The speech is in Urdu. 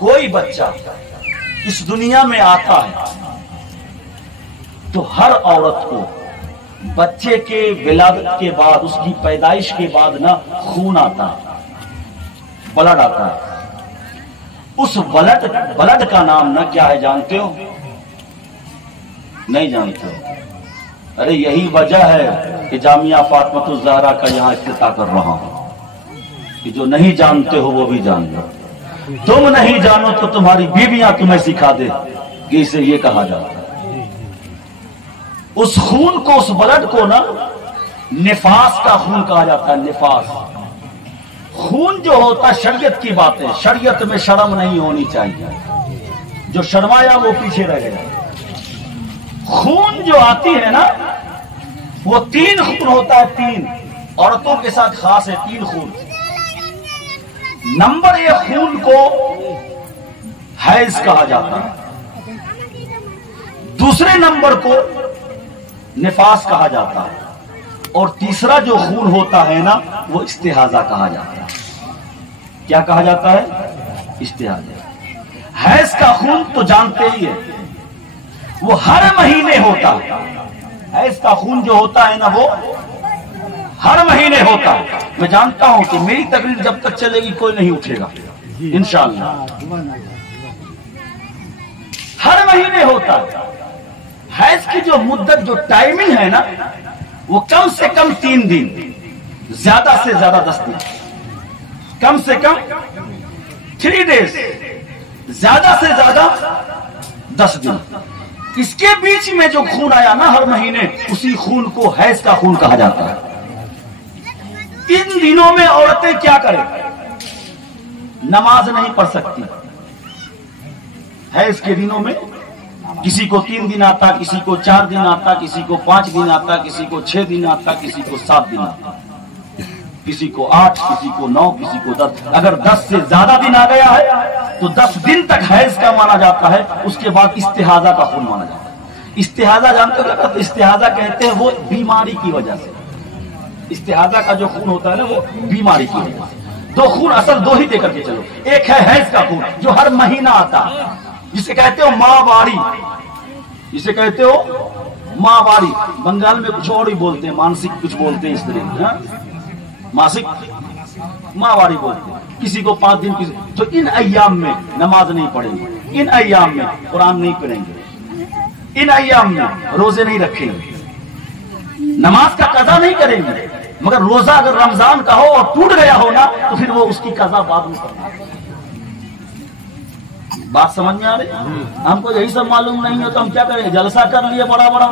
کوئی بچہ اس دنیا میں آتا ہے تو ہر عورت کو بچے کے ولادت کے بعد، اس کی پیدائش کے بعد نا خون آتا ہے، بلڈ آتا ہے۔ اس بلڈ کا نام نہ کیا ہے جانتے ہو؟ نہیں جانتے ہو؟ ارے یہی وجہ ہے کہ جامعہ فاطمۃ الزہرا کا یہاں افتتاح کر رہا ہوں کہ جو نہیں جانتے ہو وہ بھی جان لو۔ تم نہیں جانو تو تمہاری بیویاں تمہیں سکھا دے کہ اسے یہ کہا جاتا ہے۔ اس خون کو، اس بلڈ کو نا نفاس کا خون کہا جاتا ہے۔ نفاس خون جو ہوتا ہے، شریعت کی بات ہے، شریعت میں شرم نہیں ہونی چاہیے، جو شرمایا وہ پیچھے رہ گیا۔ خون جو آتی ہے نا وہ 3 خون ہوتا ہے، 3 عورتوں کے ساتھ خاص ہے، 3 خون۔ نمبر 1 خون کو حیض کہا جاتا ہے، دوسرے نمبر کو نفاس کہا جاتا ہے، اور تیسرا جو خون ہوتا ہے نا وہ استحاضہ کہا جاتا ہے۔ کیا کہا جاتا ہے؟ استحاضہ۔ حیض کا خون تو جانتے ہی ہے، وہ ہر مہینے ہوتا ہے۔ حیض کا خون جو ہوتا ہے نا وہ ہر مہینے ہوتا ہے۔ میں جانتا ہوں کہ میری تقریر جب تک چلے گی کوئی نہیں اٹھے گا انشاءاللہ۔ ہر مہینے ہوتا ہے۔ حیض کی جو مدت، جو ٹائمنگ ہے نا وہ کم سے کم 3 دن، زیادہ سے زیادہ 10 دن، کم سے کم 3 days، زیادہ سے زیادہ 10 دن۔ اس کے بیچ میں جو خون آیا نا ہر مہینے، اسی خون کو حیض کا خون کہا جاتا ہے۔ ان دنوں میں عورتیں کیا کریں؟ نماز نہیں پڑھ سکتی۔ حیض کے دنوں میں کسی کو 3 دن آتا، کسی کو 4 دن آتا، کسی کو 5 دن آتا، کسی کو 6 دن آتا، کسی کو 7 دن آتا، کسی کو 8، کسی کو 9، کسی کو 10۔ اگر 10 سے زیادہ دن آ گیا ہے تو 10 دن تک حیض کا مانا جاتا ہے، اس کے بعد استحاضہ کا خون مانا جاتا ہے۔ استحاضہ جانتے ہو؟ استحاضہ کہتے ہیں وہ بیماری کی وجہ سے، استحاضہ کا جو خون ہوتا ہے نا وہ بیماری کی وجہ سے۔ 2 خون اصل 2 ہی دے کر کے چلو۔ ایک ہے حیض کا خون جو ہر مہینہ آتا ہے، جسے کہتے ہو ماہواری، جسے کہتے ہو ماہواری۔ بنگال میں کچھ اور ہی بولتے ہیں، مانسک کچھ بولتے ہیں اس طرح، ماسک ماہواری بولتے ہیں۔ کسی کو 5 دن، کسی تو ان ایام میں نماز نہیں پڑھیں گے، ان ایام میں قرآن نہیں پڑھیں گے، ان ایام میں روزے نہیں رکھیں گے، نماز کا قضا نہیں کریں گے۔ مگر روزہ اگر رمضان کا ہو اور ٹوٹ گیا ہو نا تو پھر وہ اس کی قضا بعد میں کرنا۔ بات سمجھ میں آ رہی؟ ہم کو یہی سب معلوم نہیں ہے تو ہم کیا کریں؟ جلسہ کر لیے بڑا بڑا۔